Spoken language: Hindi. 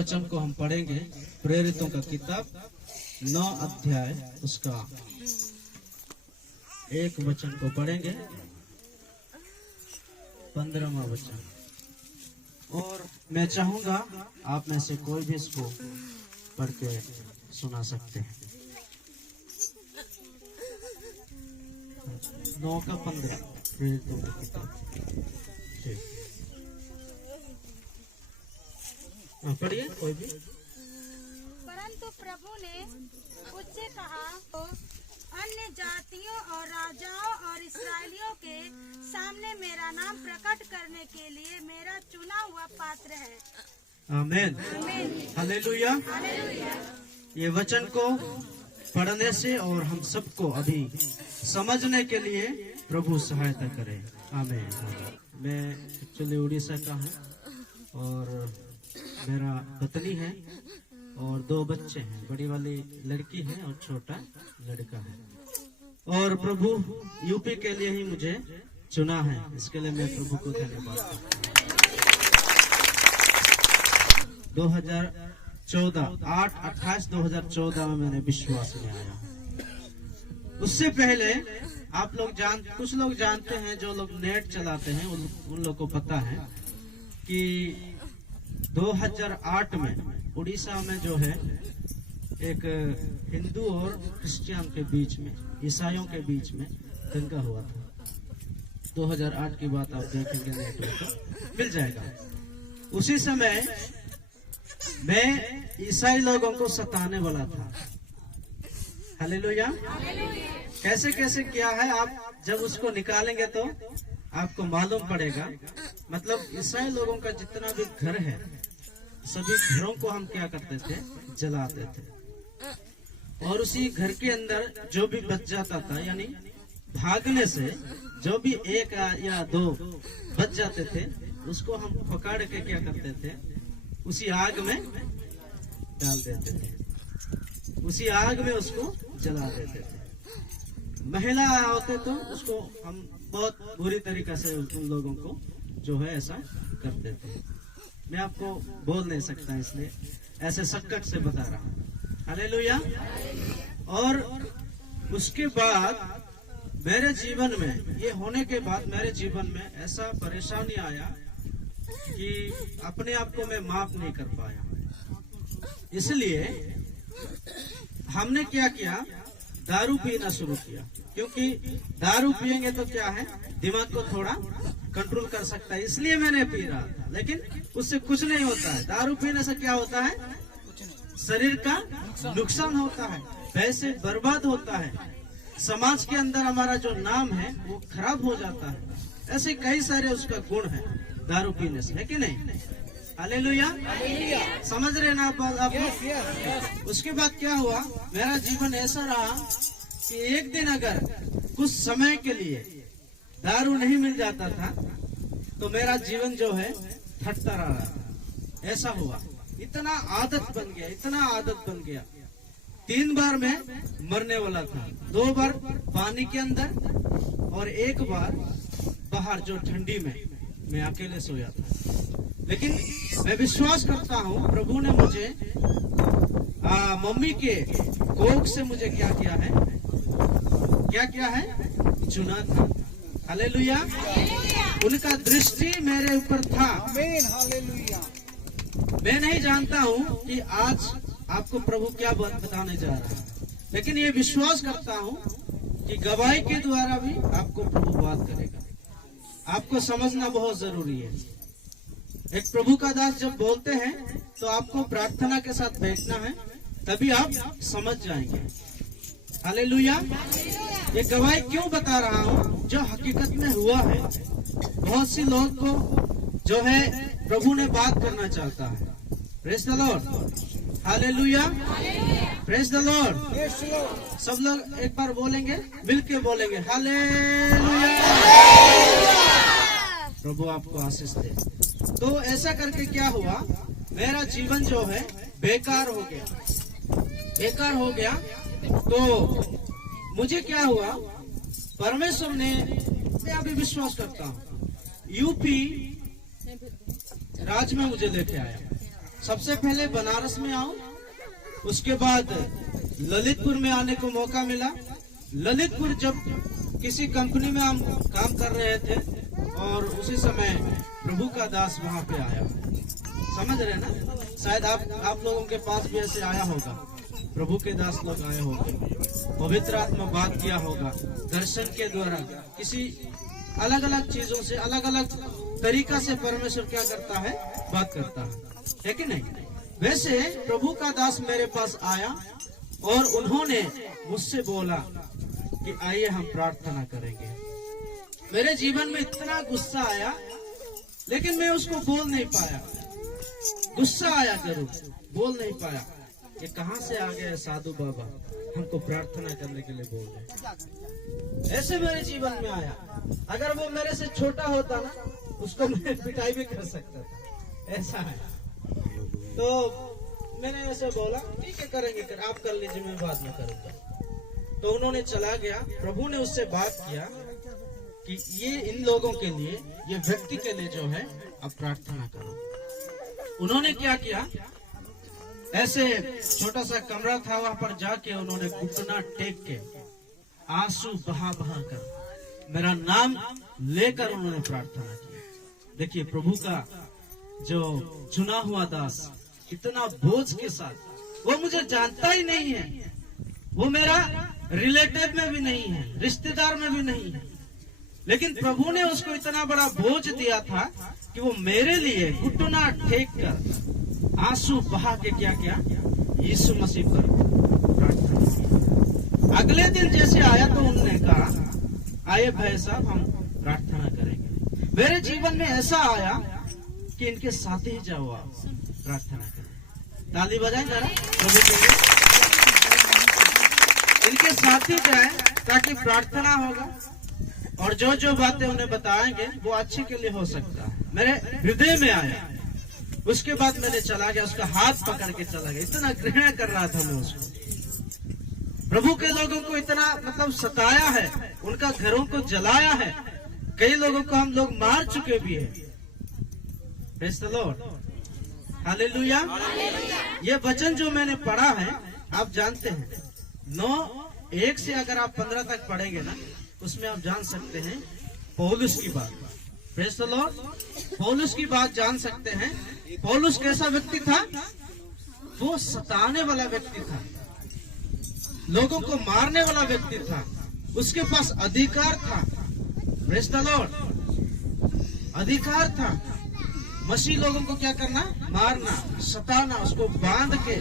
वचन को हम पढ़ेंगे। प्रेरितों का किताब 9 अध्याय उसका 1 वचन को पढ़ेंगे, 15वां वचन। और मैं चाहूंगा आप में से कोई भी इसको पढ़ के सुना सकते हैं। 9 का 15 प्रेरितों का किताब। पढ़िए कोई भी। परंतु प्रभु ने मुझसे कहा, तो अन्य जातियों और राजाओं और इस्राएलियों के सामने मेरा नाम प्रकट करने के लिए मेरा चुना हुआ पात्र है। आमीन, हालेलुया। ये वचन को पढ़ने से और हम सबको अभी समझने के लिए प्रभु सहायता करे। आमीन। मैं एक्चुअली उड़ीसा का हूँ और मेरा पत्नी है और 2 बच्चे हैं। बड़ी वाली लड़की है और छोटा लड़का है। और प्रभु यूपी के लिए ही मुझे चुना है, इसके लिए मैं प्रभु को धन्यवाद करता हूँ। 2014 8/28/2014 में मैंने विश्वास में आया। उससे पहले आप लोग कुछ लोग जानते हैं, जो लोग नेट चलाते हैं उन लोग को पता है कि 2008 में उड़ीसा में जो है एक हिंदू और क्रिश्चियन के बीच में, ईसाइयों के बीच में दंगा हुआ था। 2008 की बात आप देखेंगे नेट में तो मिल जाएगा। उसी समय मैं ईसाई लोगों को सताने वाला था। हालेलुया। कैसे कैसे किया है, आप जब उसको निकालेंगे तो आपको मालूम पड़ेगा। मतलब ईसाई लोगों का जितना भी घर है, सभी घरों को हम क्या करते थे, जलाते थे। और उसी घर के अंदर जो भी बच जाता था, यानी भागने से जो भी 1 या 2 बच जाते थे, उसको हम पकड़ के क्या करते थे, उसी आग में डाल देते थे, उसी आग में उसको जला देते थे। महिला होते तो उसको हम बहुत बुरी तरीका से उन लोगों को जो है ऐसा करते थे। मैं आपको बोल नहीं सकता, इसलिए ऐसे संकट से बता रहा हूँ। हालेलुया। और उसके बाद मेरे जीवन में, ये होने के बाद मेरे जीवन में ऐसा परेशानी आया कि अपने आप को मैं माफ नहीं कर पाया। इसलिए हमने क्या किया, दारू पीना शुरू किया। क्योंकि दारू पिएंगे तो क्या है, दिमाग को थोड़ा कंट्रोल कर सकता है, इसलिए मैंने पी रहा था। लेकिन उससे कुछ नहीं होता है। दारू पीने से क्या होता है, शरीर का नुकसान होता है, पैसे बर्बाद होता है, समाज के अंदर हमारा जो नाम है वो खराब हो जाता है। ऐसे कई सारे उसका गुण है दारू पीने से, है कि नहीं? हालेलुया। समझ रहे ना आप? उसके बाद क्या हुआ, मेरा जीवन ऐसा रहा कि एक दिन अगर कुछ समय के लिए दारू नहीं मिल जाता था तो मेरा जीवन जो है थकता रहा। ऐसा हुआ, इतना आदत बन गया, इतना आदत बन गया। 3 बार मैं मरने वाला था, 2 बार पानी के अंदर और 1 बार बाहर जो ठंडी में मैं अकेले सोया था। लेकिन मैं विश्वास करता हूँ प्रभु ने मुझे मम्मी के कोख से मुझे क्या किया है, चुना था। हालेलुया। उनका दृष्टि मेरे ऊपर था। मैं नहीं जानता हूँ कि आज आपको प्रभु क्या बात बताने जा रहा है, लेकिन ये विश्वास करता हूँ कि गवाही के द्वारा भी आपको प्रभु बात करेगा। आपको समझना बहुत जरूरी है। एक प्रभु का दास जब बोलते हैं तो आपको प्रार्थना के साथ बैठना है, तभी आप समझ जाएंगे। हालेलुया। ये गवाही क्यों बता रहा हूँ, जो हकीकत में हुआ है। बहुत सी लोग को जो है प्रभु ने बात करना चाहता है। Praise the Lord. Hallelujah. Praise the Lord. सब लोग एक बार बोलेंगे, मिलके बोलेंगे हालेलुया। प्रभु आपको आशीष दे। तो ऐसा करके क्या हुआ, मेरा जीवन जो है बेकार हो गया। तो मुझे क्या हुआ, परमेश्वर ने, मैं अभी विश्वास करता हूँ, यूपी राज्य में मुझे लेके आया। सबसे पहले बनारस में आऊं, उसके बाद ललितपुर में आने को मौका मिला। ललितपुर जब किसी कंपनी में हम काम कर रहे थे और उसी समय प्रभु का दास वहां पे आया। समझ रहे ना? शायद आप लोगों के पास भी ऐसे आया होगा, प्रभु के दास लोग आए होंगे, पवित्र आत्मा बात किया होगा, दर्शन के द्वारा किसी अलग अलग चीजों से, अलग अलग तरीका से परमेश्वर क्या करता है, बात करता है कि नहीं? वैसे प्रभु का दास मेरे पास आया और उन्होंने मुझसे बोला कि आइए हम प्रार्थना करेंगे। मेरे जीवन में इतना गुस्सा आया, लेकिन मैं उसको बोल नहीं पाया। गुस्सा आया जरूर, बोल नहीं पाया। ये कहां से आ गए साधु बाबा, हमको प्रार्थना करने के लिए बोल रहे। ऐसे मेरे जीवन में आया। अगर वो मेरे से छोटा होता ना, उसको मैं पिटाई भी कर सकता था। ऐसा है। तो मैंने ऐसे बोला, ठीक है करेंगे, आप कर लीजिए, मैं बाद में करूंगा। तो उन्होंने चला गया। प्रभु ने उससे बात किया कि ये इन लोगों के लिए, ये व्यक्ति के लिए जो है, अब प्रार्थना करो। उन्होंने क्या किया, ऐसे छोटा सा कमरा था, वहां पर जाके उन्होंने घुटना टेक के आंसू बहा बहा कर मेरा नाम लेकर उन्होंने प्रार्थना की। देखिए प्रभु का जो चुना हुआ दास इतना बोझ के साथ, वो मुझे जानता ही नहीं है, वो मेरा रिलेटिव में भी नहीं है, रिश्तेदार में भी नहीं है, लेकिन प्रभु ने उसको इतना बड़ा बोझ दिया था कि वो मेरे लिए घुटना टेक कर आंसू बहा के क्या किया, यीशु मसीह पर प्रार्थना की। अगले दिन जैसे आया तो उन्होंने कहा, आइए भाई साहब हम प्रार्थना करेंगे। मेरे जीवन में ऐसा आया कि इनके साथ ही जाओ, आप प्रार्थना करें। ताली बजाएं जरा प्रभु के लिए। इनके साथ ही जाए ताकि प्रार्थना होगा और जो जो बातें उन्हें बताएंगे वो अच्छे के लिए हो सकता है। मेरे हृदय में आया। उसके बाद मैंने चला गया, उसका हाथ पकड़ के चला गया। इतना घृणा कर रहा था मैं उसको। प्रभु के लोगों को इतना मतलब सताया है, उनका घरों को जलाया है, कई लोगों को हम लोग मार चुके भी हैं। Praise the Lord, hallelujah. ये वचन जो मैंने पढ़ा है, आप जानते हैं 9:1 से अगर आप 15 तक पढ़ेंगे ना, उसमें आप जान सकते हैं पौलुस की बात। प्रेज़ द लॉर्ड, पौलुस की बात जान सकते हैं। पौलुस कैसा व्यक्ति था? वो सताने वाला व्यक्ति था, लोगों को मारने वाला व्यक्ति था। उसके पास अधिकार था। प्रेज़ द लॉर्ड, अधिकार था मसीह लोगों को क्या करना, मारना, सताना, उसको बांध के